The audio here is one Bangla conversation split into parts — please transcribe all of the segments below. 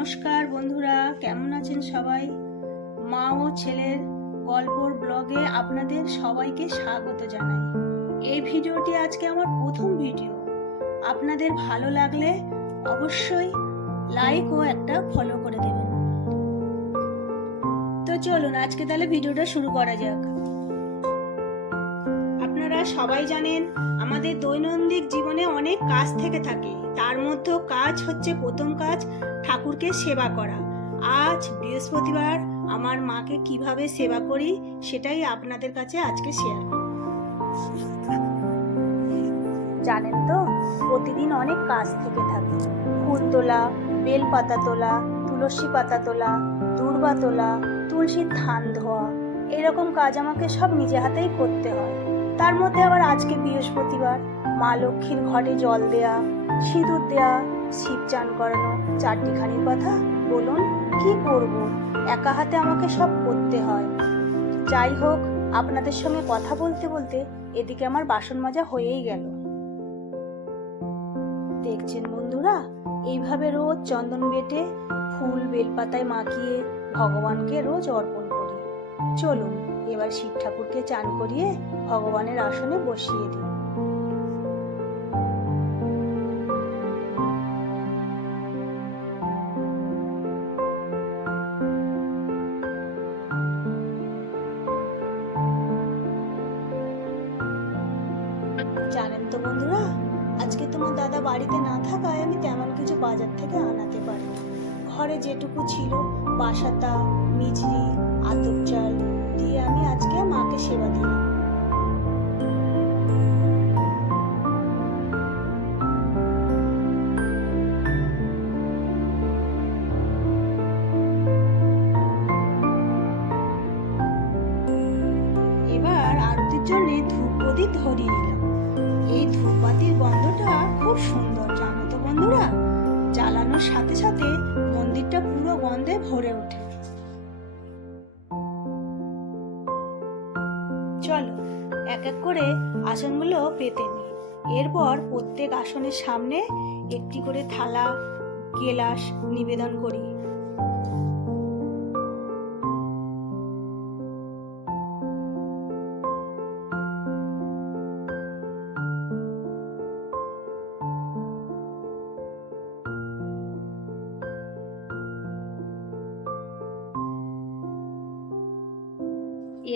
নমস্কার বন্ধুরা, কেমন আছেন সবাই? মা ও ছেলের গল্পর ব্লগে আপনাদের সবাইকে স্বাগত জানাই। এই ভিডিওটি আজকে আমার প্রথম ভিডিও। আপনাদের ভালো লাগলে অবশ্যই লাইক ও একটা ফলো করে দেবেন। তো চলুন আজকে তাহলে ভিডিওটা শুরু করা যাক। আপনারা সবাই জানেন আমাদের দৈনন্দিন জীবনে অনেক কাজ থেকে থাকে, তার মধ্যে কাজ হচ্ছে প্রথম কাজ ঠাকুরকে সেবা করা। আজ বৃহস্পতিবার আমার মাকে কিভাবে সেবা করি সেটাই আপনাদের কাছে আজকে শেয়ার করব। জানেন তো প্রতিদিন অনেক কাজ থেকে থাকে, ফুল তোলা, বেল পাতা তোলা, তুলসী পাতা তোলা, দূর্বা তোলা, তুলসীর থান ধোয়া, এরকম কাজ আমাকে সব নিজে হাতেই করতে হয়। তার মধ্যে আবার আজকে বৃহস্পতিবার, মা লক্ষ্মীর ঘরে জল দেয়া, সিঁদুর দেয়া, শিব চান করানো, চারটিখানির কথা বলুন কি করব, একা হাতে আমাকে সব করতে হয়। যাই হোক, আপনাদের সঙ্গে কথা বলতে বলতে এদিকে আমার বাসন মাজা হয়েই গেল। দেখছেন বন্ধুরা, এইভাবে রোজ চন্দন বেটে ফুল বেলপাতায় মাখিয়ে ভগবানকে রোজ অর্পণ করি। চলুন এবার শিব ঠাকুরকে চান করিয়ে ভগবানের আসনে বসিয়ে দিই। জানেন তো বন্ধুরা, আজকে তোমার দাদা বাড়িতে না থাকায় আমি তেমন কিছু বাজার থেকে আনাতে পারিনি। ঘরে যেটুকু ছিল বাসাতা, মিছরি, আতপ চাল দিয়ে আমি আজকে মাকে সেবা দিলাম। এবার আরতির জন্য ধূপবতী ধরিয়ে নিলাম। এই ধূপবাতির গন্ধটা খুব সুন্দর, জানো তো বন্ধুরা, জ্বালানোর সাথে সাথে মন্দিরটা পুরো গন্ধে ভরে ওঠে। চলো এক এক করে আসনগুলো পেতে নিই। এরপর প্রত্যেক আসনের সামনে একটি করে থালা, গেলাস নিবেদন করি।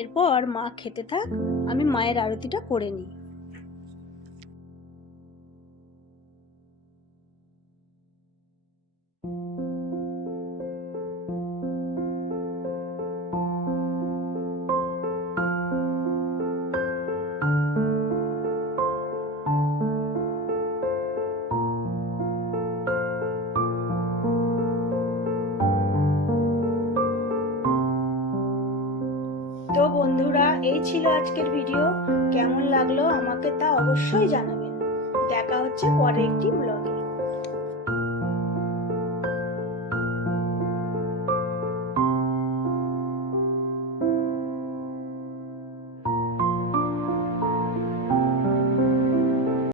এরপর মা খেতে থাক, আমি মায়ের আরতিটা করে নিই। তো বন্ধুরা, এই ছিল আজকের ভিডিও। কেমন লাগলো আমাকে তা অবশ্যই জানাবেন। দেখা হচ্ছে পরে একটি ব্লগে।